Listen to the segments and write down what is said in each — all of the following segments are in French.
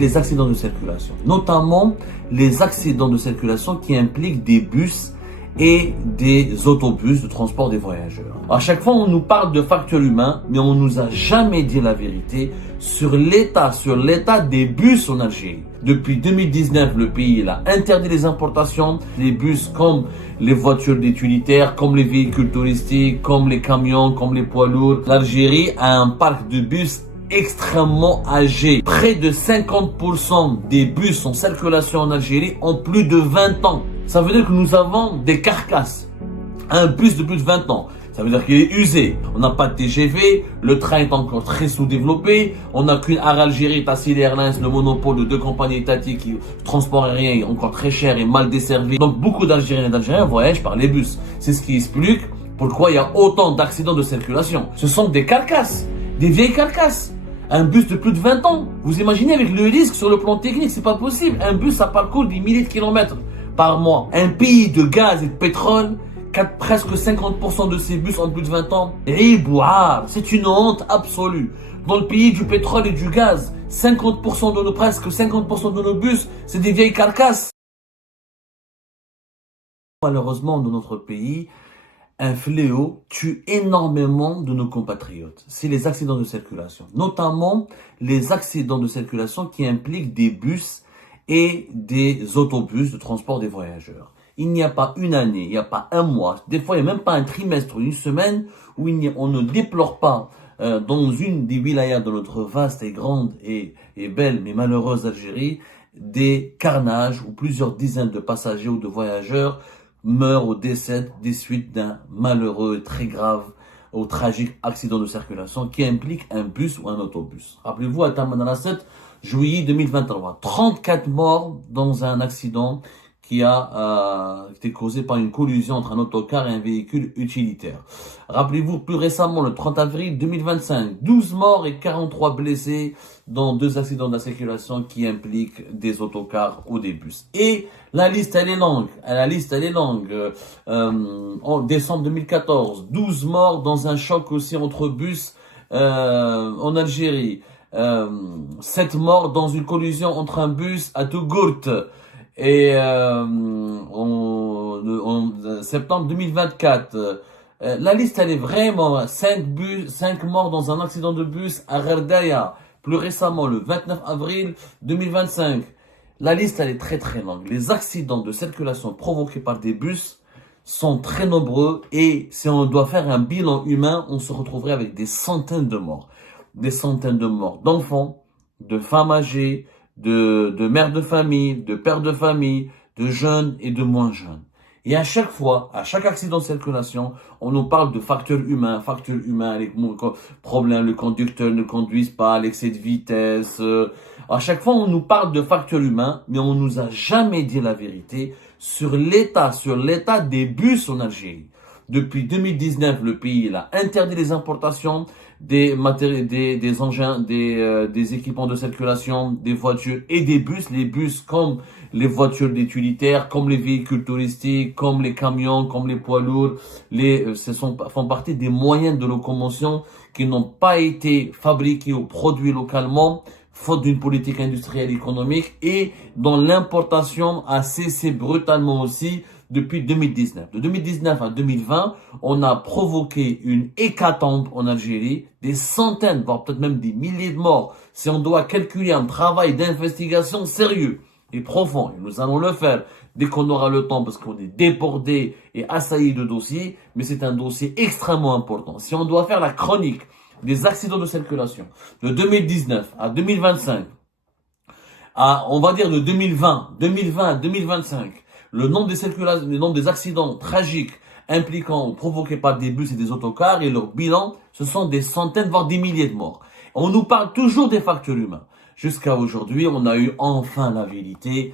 Les accidents de circulation, notamment les accidents de circulation qui impliquent des bus et des autobus de transport des voyageurs. À chaque fois, on nous parle de facteurs humains, mais on nous a jamais dit la vérité sur l'état des bus en Algérie. Depuis 2019, le pays a interdit les importations, les bus comme les voitures d'utilitaires, comme les véhicules touristiques, comme les camions, comme les poids lourds. L'Algérie a un parc de bus extrêmement âgé. Près de 50% des bus en circulation en Algérie ont plus de 20 ans. Ça veut dire que nous avons des carcasses. Un bus de plus de 20 ans. Ça veut dire qu'il est usé. On n'a pas de TGV, le train est encore très sous-développé. On n'a qu'une Air Algérie, Tassil Airlines, le monopole de 2 compagnies étatiques qui transport aérien est encore très cher et mal desservi. Donc beaucoup d'Algériens et d'Algériens voyagent par les bus. C'est ce qui explique pourquoi il y a autant d'accidents de circulation. Ce sont des carcasses, des vieilles carcasses. Un bus de plus de 20 ans. Vous imaginez avec le risque sur le plan technique, c'est pas possible. Un bus, ça parcourt des milliers de kilomètres par mois. Un pays de gaz et de pétrole, presque 50% de ces bus ont plus de 20 ans. C'est une honte absolue. Dans le pays du pétrole et du gaz, presque 50% de nos bus, c'est des vieilles carcasses. Malheureusement, dans notre pays, un fléau tue énormément de nos compatriotes. C'est les accidents de circulation. Notamment les accidents de circulation qui impliquent des bus et des autobus de transport des voyageurs. Il n'y a pas une année, il n'y a pas un mois, des fois il n'y a même pas un trimestre ou une semaine où on ne déplore pas dans une des wilayas de notre vaste et grande et belle mais malheureuse Algérie des carnages où plusieurs dizaines de passagers ou de voyageurs meurt ou décède des suites d'un malheureux et très grave ou tragique accident de circulation qui implique un bus ou un autobus. Rappelez-vous, à Tamanrasset, juillet 2023, 34 morts dans un accident qui a été causé par une collision entre un autocar et un véhicule utilitaire. Rappelez-vous, plus récemment, le 30 avril 2025, 12 morts et 43 blessés dans 2 accidents de la circulation qui impliquent des autocars ou des bus. Et la liste, elle est longue. En décembre 2014, 12 morts dans un choc aussi entre bus en Algérie. 7 morts dans une collision entre un bus à Tougourt. Et en septembre 2024, la liste elle est vraiment 5 morts dans un accident de bus à Gerdaya. Plus récemment, le 29 avril 2025. La liste elle est très très longue. Les accidents de circulation provoqués par des bus sont très nombreux et si on doit faire un bilan humain, on se retrouverait avec des centaines de morts. Des centaines de morts d'enfants, de femmes âgées, de mères de famille, de pères de famille, de jeunes et de moins jeunes. Et à chaque fois, à chaque accident de circulation, on nous parle de facteurs humains, les problèmes, le conducteur ne conduise pas, l'excès de vitesse. À chaque fois, on nous parle de facteurs humains, mais on nous a jamais dit la vérité sur l'état des bus en Algérie. Depuis 2019, le pays a interdit les importations des engins, des équipements de circulation, des voitures et des bus. Les bus comme les voitures d'utilitaires, comme les véhicules touristiques, comme les camions, comme les poids lourds. Font partie des moyens de locomotion qui n'ont pas été fabriqués ou produits localement, faute d'une politique industrielle économique et dont l'importation a cessé brutalement aussi depuis 2019. De 2019 à 2020, on a provoqué une hécatombe en Algérie, des centaines, voire peut-être même des milliers de morts. Si on doit calculer un travail d'investigation sérieux et profond, et nous allons le faire dès qu'on aura le temps parce qu'on est débordé et assailli de dossiers, mais c'est un dossier extrêmement important. Si on doit faire la chronique des accidents de circulation de 2019 à 2025, on va dire de 2020 à 2025, le nombre des accidents tragiques impliquant ou provoqués par des bus et des autocars et leur bilan, ce sont des centaines, voire des milliers de morts. On nous parle toujours des facteurs humains. Jusqu'à aujourd'hui, on a eu enfin la vérité.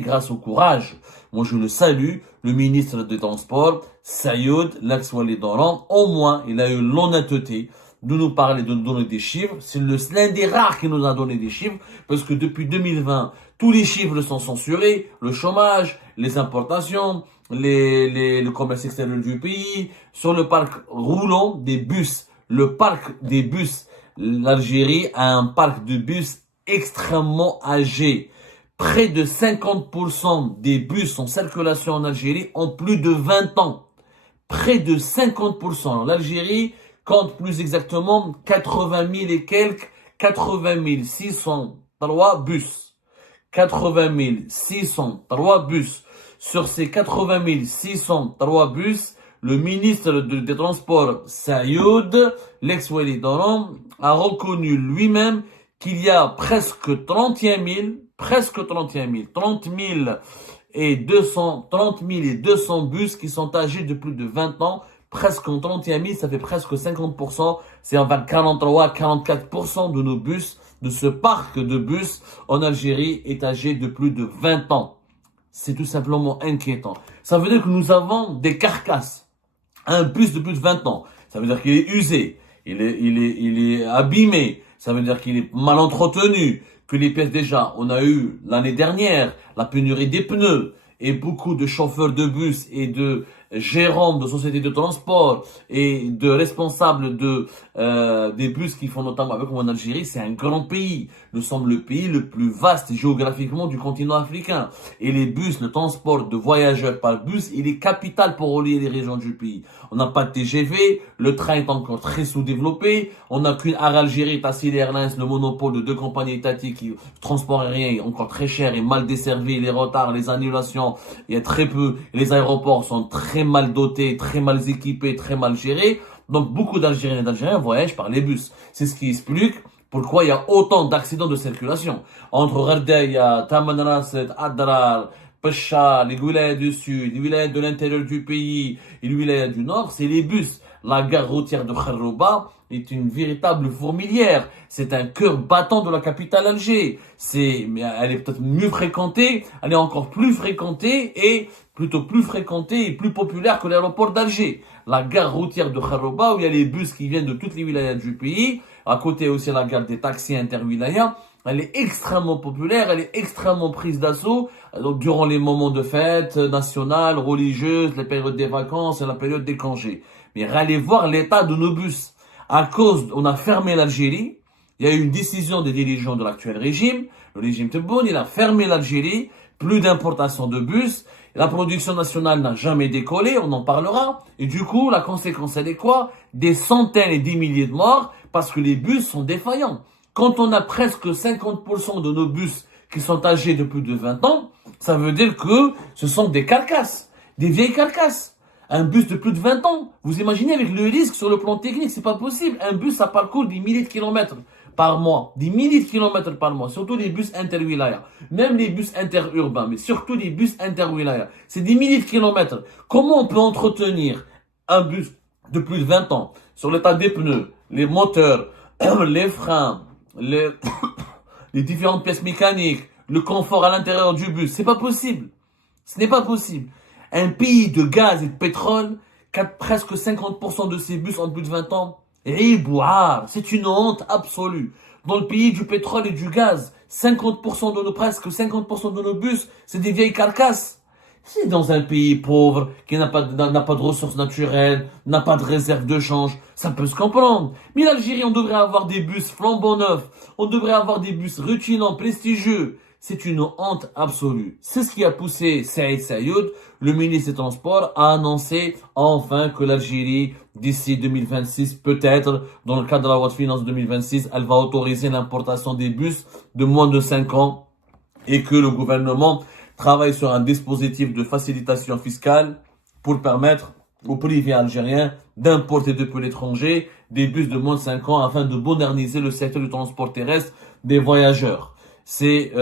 Grâce au courage. Moi, je le salue, le ministre des Transports, Sayoud, l'ex-Walid Oran. Au moins, il a eu l'honnêteté de nous parler, de nous donner des chiffres. C'est l'un des rares qui nous a donné des chiffres, parce que depuis 2020, tous les chiffres sont censurés, le chômage, les importations, le commerce extérieur du pays, sur le parc roulant des bus, le parc des bus. L'Algérie a un parc de bus extrêmement âgés. Près de 50% des bus en circulation en Algérie ont plus de 20 ans. Près de 50%. L'Algérie compte plus exactement 80 000 et quelques, 80 603 bus. 80 603 bus. Sur ces 80 603 bus, le ministre des Transports, Sayoud, l'ex-Wali Doron, a reconnu lui-même qu'il y a presque 31 000, 30 000 et 200 bus qui sont âgés de plus de 20 ans. Presque 31 000, ça fait presque 50%. C'est environ 43-44% de nos bus, de ce parc de bus en Algérie est âgé de plus de 20 ans. C'est tout simplement inquiétant. Ça veut dire que nous avons des carcasses. Un bus de plus de 20 ans. Ça veut dire qu'il est usé. Il est abîmé. Ça veut dire qu'il est mal entretenu. Que les pièces déjà, on a eu l'année dernière la pénurie des pneus et beaucoup de chauffeurs de bus et de gérants de sociétés de transport et de responsables des bus qui font notamment avec moi en Algérie. C'est un grand pays. Nous sommes le pays le plus vaste géographiquement du continent africain. Et les bus, le transport de voyageurs par bus, il est capital pour relier les régions du pays. On n'a pas de TGV, le train est encore très sous-développé, on n'a qu'une Air Algérie, Tassil Airlines, le monopole de 2 compagnies étatiques qui, le transport aérien est encore très cher et mal desservi, les retards, les annulations, il y a très peu, les aéroports sont très mal dotés, très mal équipés, très mal gérés. Donc beaucoup d'Algériens et d'Algériens voyagent par les bus. C'est ce qui explique pourquoi il y a autant d'accidents de circulation. Entre Ghardeia, Tamanrasset, Adrar, Pacha, les wilayas du sud, les wilayas de l'intérieur du pays et les wilayas du nord, c'est les bus. La gare routière de Kharrouba est une véritable fourmilière. C'est un cœur battant de la capitale Alger. Elle est peut-être mieux fréquentée, elle est encore plus fréquentée et plutôt plus fréquentée et plus populaire que l'aéroport d'Alger. La gare routière de Kharrouba où il y a les bus qui viennent de toutes les wilayas du pays. À côté aussi la gare des taxis interwilayas. Elle est extrêmement populaire, elle est extrêmement prise d'assaut durant les moments de fête nationales, religieuses, les périodes des vacances et la période des congés. Mais allez voir l'état de nos bus. On a fermé l'Algérie, il y a eu une décision des dirigeants de l'actuel régime, le régime Tebboune, il a fermé l'Algérie, plus d'importation de bus, la production nationale n'a jamais décollé, on en parlera, et du coup, la conséquence, elle est quoi? Des centaines et des milliers de morts, parce que les bus sont défaillants. Quand on a presque 50% de nos bus qui sont âgés de plus de 20 ans, ça veut dire que ce sont des carcasses, des vieilles carcasses. Un bus de plus de 20 ans, vous imaginez avec le risque sur le plan technique, c'est pas possible. Un bus, ça parcourt des milliers de kilomètres par mois, des milliers de kilomètres par mois, surtout les bus interwilaya, même les bus interurbains, mais surtout les bus interwilaya. C'est des milliers de kilomètres. Comment on peut entretenir un bus de plus de 20 ans sur l'état des pneus, les moteurs, les freins, les différentes pièces mécaniques, le confort à l'intérieur du bus? C'est pas possible. Ce n'est pas possible. Un pays de gaz et de pétrole, presque 50% de ces bus ont plus de 20 ans. C'est une honte absolue. Dans le pays du pétrole et du gaz, presque 50% de nos bus, c'est des vieilles carcasses. C'est dans un pays pauvre, qui n'a pas de ressources naturelles, n'a pas de réserve de change, ça peut se comprendre. Mais l'Algérie, on devrait avoir des bus flambant neufs, on devrait avoir des bus rutinants, prestigieux. C'est une honte absolue. C'est ce qui a poussé Saïd Sayoud, le ministre des Transports, à annoncer enfin que l'Algérie, d'ici 2026, peut-être, dans le cadre de la loi de finances 2026, elle va autoriser l'importation des bus de moins de 5 ans et que le gouvernement travaille sur un dispositif de facilitation fiscale pour permettre aux privés algériens d'importer depuis l'étranger des bus de moins de 5 ans afin de moderniser le secteur du transport terrestre des voyageurs. C'est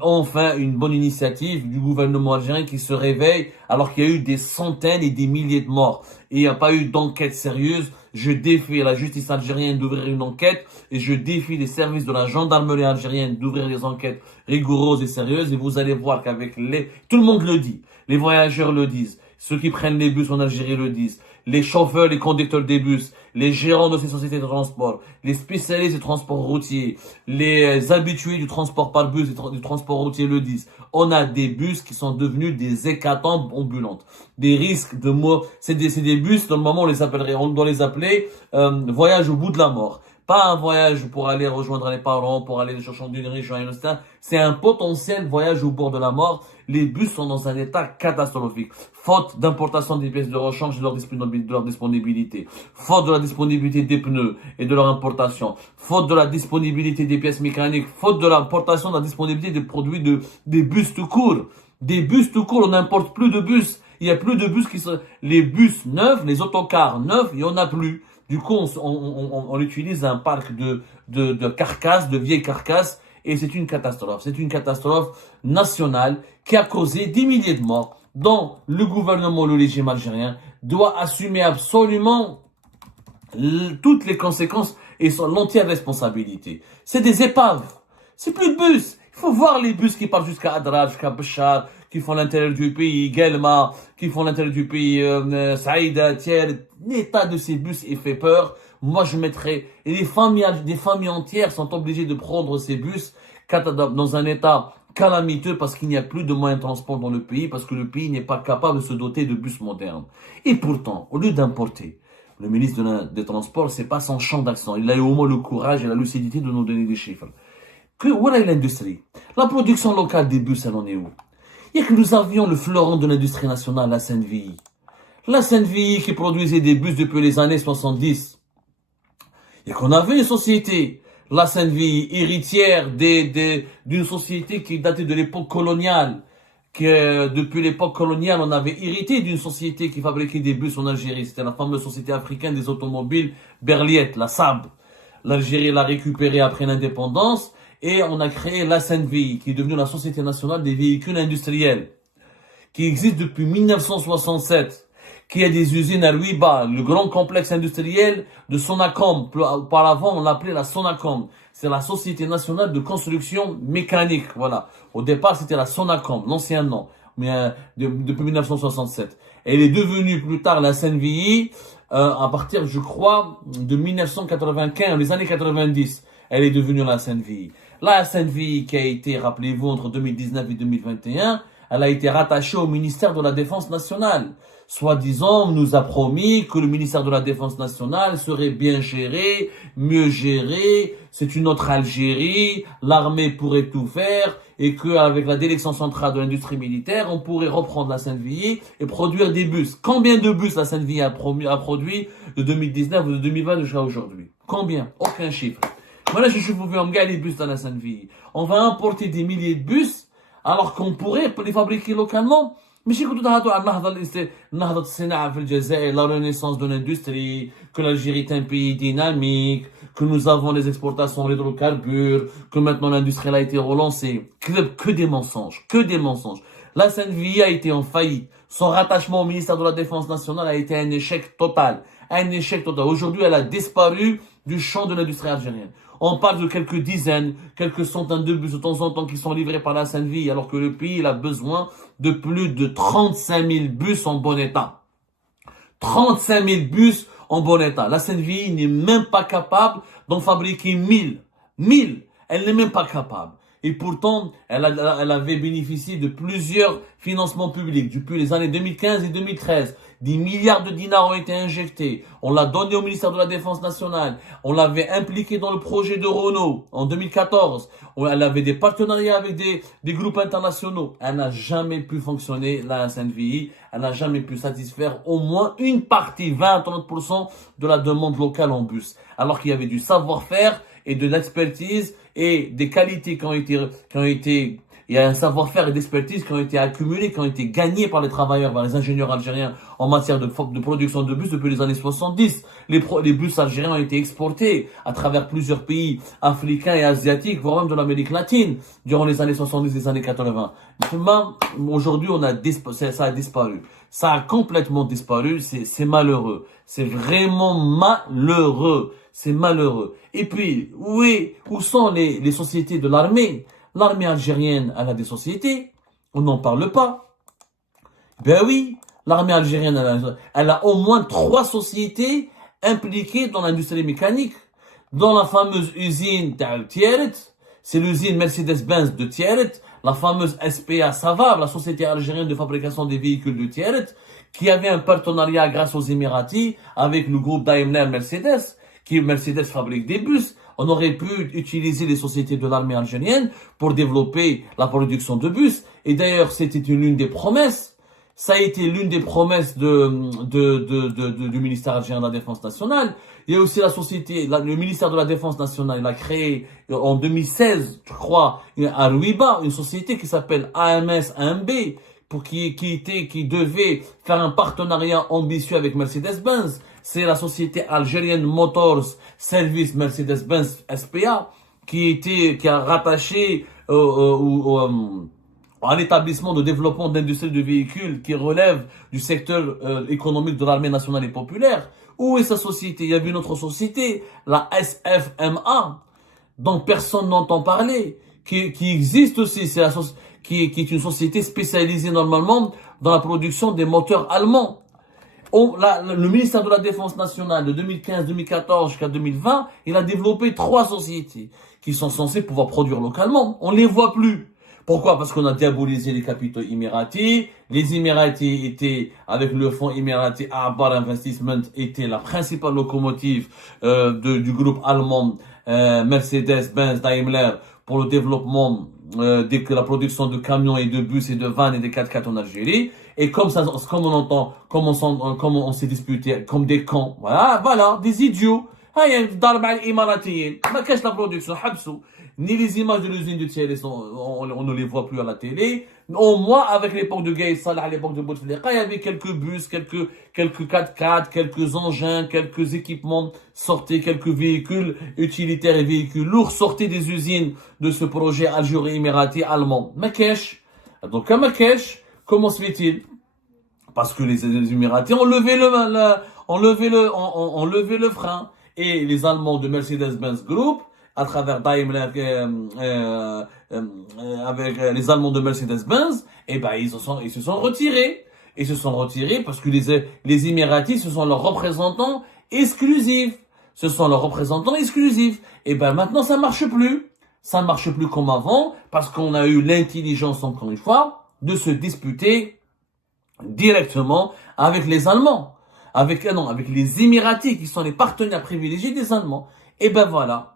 enfin une bonne initiative du gouvernement algérien qui se réveille alors qu'il y a eu des centaines et des milliers de morts. Et il n'y a pas eu d'enquête sérieuse. Je défie la justice algérienne d'ouvrir une enquête et je défie les services de la gendarmerie algérienne d'ouvrir des enquêtes rigoureuses et sérieuses. Et vous allez voir qu'avec tout le monde le dit, les voyageurs le disent, ceux qui prennent les bus en Algérie le disent, les chauffeurs, les conducteurs des bus, les gérants de ces sociétés de transport, les spécialistes du transport routier, les habitués du transport par bus et du transport routier le disent. On a des bus qui sont devenus des hécatombes ambulantes. Des risques de mort. C'est des bus, dans le moment on doit les appeler voyage au bout de la mort. Pas un voyage pour aller rejoindre les parents, pour aller chercher d'une région à une autre. C'est un potentiel voyage au bord de la mort. Les bus sont dans un état catastrophique. Faute d'importation des pièces de rechange et de leur disponibilité. Faute de la disponibilité des pneus et de leur importation. Faute de la disponibilité des pièces mécaniques. Faute de l'importation, de la disponibilité des produits des bus tout court. Des bus tout court, on n'importe plus de bus. Il y a plus de bus qui sont, les bus neufs, les autocars neufs, il y en a plus. Du coup, on utilise un parc de carcasses, de vieilles carcasses, et c'est une catastrophe. C'est une catastrophe nationale qui a causé des milliers de morts, dont le gouvernement, le régime algérien, doit assumer absolument toutes les conséquences et l'entière responsabilité. C'est des épaves. C'est plus de bus. Il faut voir les bus qui partent jusqu'à Adrar, jusqu'à Béchar, qui font l'intérieur du pays, Guelma, qui font l'intérieur du pays, Saïda, Thiel. L'état de ces bus, il fait peur. Moi, je mettrais, et des familles entières sont obligées de prendre ces bus dans un état calamiteux parce qu'il n'y a plus de moyens de transport dans le pays, parce que le pays n'est pas capable de se doter de bus modernes. Et pourtant, au lieu d'importer, le ministre des Transports, c'est pas son champ d'action. Il a eu au moins le courage et la lucidité de nous donner des chiffres. Où est l'industrie? La production locale des bus, elle en est où? Il y a que nous avions le fleuron de l'industrie nationale, la Sainte-Vie. La Sainte-Vie qui produisait des bus depuis les années 70. Et qu'on avait une société, la Sainte-Vie, héritière d'une société qui datait de l'époque coloniale. Que depuis l'époque coloniale, on avait hérité d'une société qui fabriquait des bus en Algérie. C'était la fameuse société africaine des automobiles Berliet, la SAB. L'Algérie l'a récupérée après l'indépendance et on a créé la Sainte-Vie, qui est devenue la Société nationale des véhicules industriels, qui existe depuis 1967, qui a des usines à Louiba, le grand complexe industriel de Sonacom. Auparavant, on l'appelait la Sonacom. C'est la Société nationale de construction mécanique. Voilà. Au départ, c'était la Sonacom, l'ancien nom, mais depuis 1967. Elle est devenue plus tard la Sainte-Vie à partir, je crois, de 1995, les années 90. Elle est devenue la Sainte-Vie. La Sainte-Vie qui a été, rappelez-vous, entre 2019 et 2021, elle a été rattachée au ministère de la Défense nationale. Soi-disant, on nous a promis que le ministère de la Défense nationale serait bien géré, mieux géré, c'est une autre Algérie, l'armée pourrait tout faire, et qu'avec la direction centrale de l'industrie militaire, on pourrait reprendre la Sainte-Vie et produire des bus. Combien de bus la Sainte-Vie a produit de 2019 ou de 2020 jusqu'à aujourd'hui? Combien? Aucun chiffre. Voilà, je suis venu en les bus dans la Sainte-Vie. On va importer des milliers de bus, alors qu'on pourrait les fabriquer localement. Mais j'ai écouté la renaissance de l'industrie, que l'Algérie est un pays dynamique, que nous avons les exportations d'hydrocarbures, que maintenant l'industrie a été relancée. Que des mensonges, que des mensonges. La Sainte-Vie a été en faillite. Son rattachement au ministère de la Défense nationale a été un échec total. Un échec total. Aujourd'hui, elle a disparu du champ de l'industrie algérienne. On parle de quelques dizaines, quelques centaines de bus de temps en temps qui sont livrés par la Sainte-Vie, alors que le pays il a besoin de plus de 35 000 bus en bon état. 35 000 bus en bon état. La Sainte-Vie n'est même pas capable d'en fabriquer 1000. 1000. Elle n'est même pas capable. Et pourtant, elle avait bénéficié de plusieurs financements publics depuis les années 2015 et 2013. Des milliards de dinars ont été injectés. On l'a donné au ministère de la Défense nationale. On l'avait impliqué dans le projet de Renault en 2014. Elle avait des partenariats avec des groupes internationaux. Elle n'a jamais pu fonctionner, la Sainte-Vie. Elle n'a jamais pu satisfaire au moins une partie, 20-30% de la demande locale en bus. Alors qu'il y avait du savoir-faire et de l'expertise et des qualités qui ont été, il y a un savoir-faire et d'expertise qui ont été accumulés, qui ont été gagnés par les travailleurs, par les ingénieurs algériens en matière de production de bus depuis les années 70. Les bus algériens ont été exportés à travers plusieurs pays africains et asiatiques, voire même de l'Amérique latine, durant les années 70 et les années 80. Aujourd'hui, ça a disparu. Ça a complètement disparu. C'est malheureux. C'est vraiment malheureux. C'est malheureux. Et puis, où sont les sociétés de l'armée? L'armée algérienne, elle a des sociétés. On n'en parle pas. Ben oui, l'armée algérienne, elle a au moins 3 sociétés impliquées dans l'industrie mécanique. Dans la fameuse usine Tieret, c'est l'usine Mercedes-Benz de Tieret, la fameuse SPA Savab, la société algérienne de fabrication des véhicules de Tieret, qui avait un partenariat grâce aux Émiratis avec le groupe Daimler Mercedes, qui Mercedes fabrique des bus. On aurait pu utiliser les sociétés de l'armée algérienne pour développer la production de bus. Et d'ailleurs, c'était l'une des promesses. Ça a été l'une des promesses du ministère algérien de la Défense nationale. Il y a aussi la société, le ministère de la Défense nationale, il a créé en 2016, je crois, à Rouiba, une société qui s'appelle AMS-AMB, qui devait faire un partenariat ambitieux avec Mercedes-Benz. C'est la société algérienne Motors Service Mercedes-Benz SPA qui a rattaché à l'établissement de développement d'industrie de véhicules qui relève du secteur économique de l'armée nationale et populaire. Où est sa société? Il y avait une autre société, la SFMA, dont personne n'entend parler, qui existe aussi, qui est une société spécialisée normalement dans la production des moteurs allemands. Le ministère de la Défense nationale de 2015-2014 jusqu'à 2020, il a développé 3 sociétés qui sont censées pouvoir produire localement. On les voit plus. Pourquoi? Parce qu'on a diabolisé les capitaux émiratis. Les Émiratis étaient, avec le fonds émirati Abar Investment, étaient la principale locomotive du groupe allemand Mercedes-Benz Daimler pour le développement de la production de camions et de bus et de vannes et de 4x4 en Algérie. Et comme on entend, comme on s'est disputé, comme des cons, voilà, des idiots. ما كاش la production, حبسوا. Ni les images de l'usine de Thiel, on ne les voit plus à la télé. Au moins, avec l'époque de Gaï Salah, à l'époque de Bouteflika, il y avait quelques bus, quelques 4x4, quelques engins, quelques équipements sortaient, quelques véhicules utilitaires et véhicules lourds sortaient des usines de ce projet algéro-émirati allemand. Marrakech. Donc, à Marrakech, comment se fait-il? Parce que les Émiratis ont levé le frein. Et les Allemands de Mercedes-Benz Group, à travers Daimler, avec les Allemands de Mercedes-Benz, ils se sont retirés. Ils se sont retirés parce que les Émiratis, ce sont leurs représentants exclusifs. Ce sont leurs représentants exclusifs. Maintenant, ça marche plus. Ça ne marche plus comme avant parce qu'on a eu l'intelligence, encore une fois, de se disputer directement avec les Allemands. Avec les Émiratis qui sont les partenaires privilégiés des Allemands. Voilà.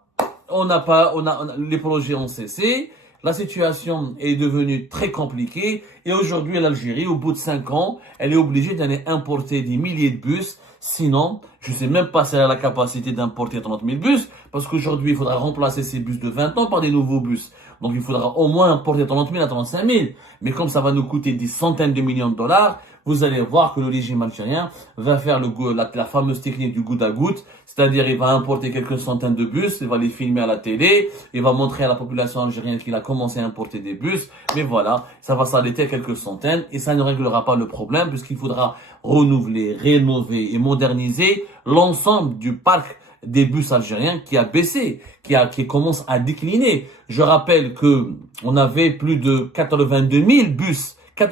Les projets ont cessé. La situation est devenue très compliquée. Et aujourd'hui, l'Algérie, au bout de 5 ans, elle est obligée d'aller importer des milliers de bus. Sinon, je ne sais même pas si elle a la capacité d'importer 30 000 bus. Parce qu'aujourd'hui, il faudra remplacer ces bus de 20 ans par des nouveaux bus. Donc, il faudra au moins importer 30 000 à 35 000. Mais comme ça va nous coûter des centaines de millions de dollars, vous allez voir que le régime algérien va faire la fameuse technique du goutte à goutte, c'est-à-dire il va importer quelques centaines de bus, il va les filmer à la télé, il va montrer à la population algérienne qu'il a commencé à importer des bus, mais voilà, ça va s'arrêter à quelques centaines et ça ne réglera pas le problème puisqu'il faudra renouveler, rénover et moderniser l'ensemble du parc des bus algériens qui a baissé, qui commence à décliner. Je rappelle que on avait plus de 82 000 bus, 2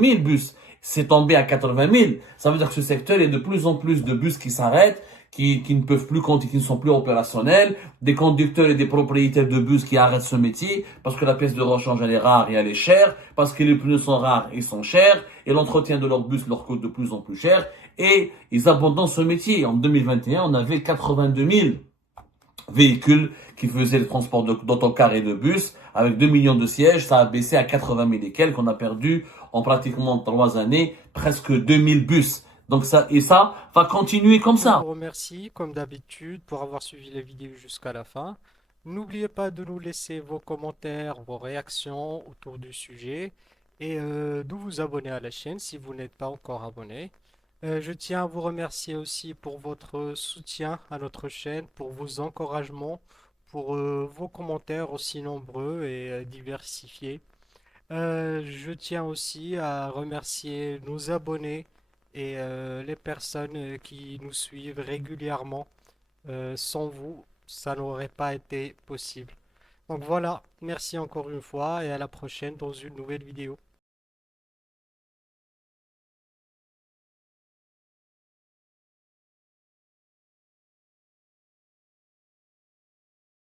000 bus. C'est tombé à 80 000. Ça veut dire que ce secteur, il y a de plus en plus de bus qui s'arrêtent, qui ne peuvent plus qui ne sont plus opérationnels, des conducteurs et des propriétaires de bus qui arrêtent ce métier parce que la pièce de rechange elle est rare et elle est chère, parce que les pneus sont rares et sont chers, et l'entretien de leur bus leur coûte de plus en plus cher, et ils abandonnent ce métier. En 2021, on avait 82 000 véhicules qui faisaient le transport d'autocars et de bus avec 2 millions de sièges. Ça a baissé à 80 000 et quelques. On a perdu en pratiquement 3 années presque 2000 bus. Donc ça va continuer comme ça. Je vous remercie comme d'habitude pour avoir suivi la vidéo jusqu'à la fin. N'oubliez pas de nous laisser vos commentaires, vos réactions autour du sujet et de vous abonner à la chaîne si vous n'êtes pas encore abonné. Je tiens à vous remercier aussi pour votre soutien à notre chaîne, pour vos encouragements, pour vos commentaires aussi nombreux et diversifiés. Je tiens aussi à remercier nos abonnés et les personnes qui nous suivent régulièrement. Sans vous, ça n'aurait pas été possible. Donc voilà, merci encore une fois et à la prochaine dans une nouvelle vidéo.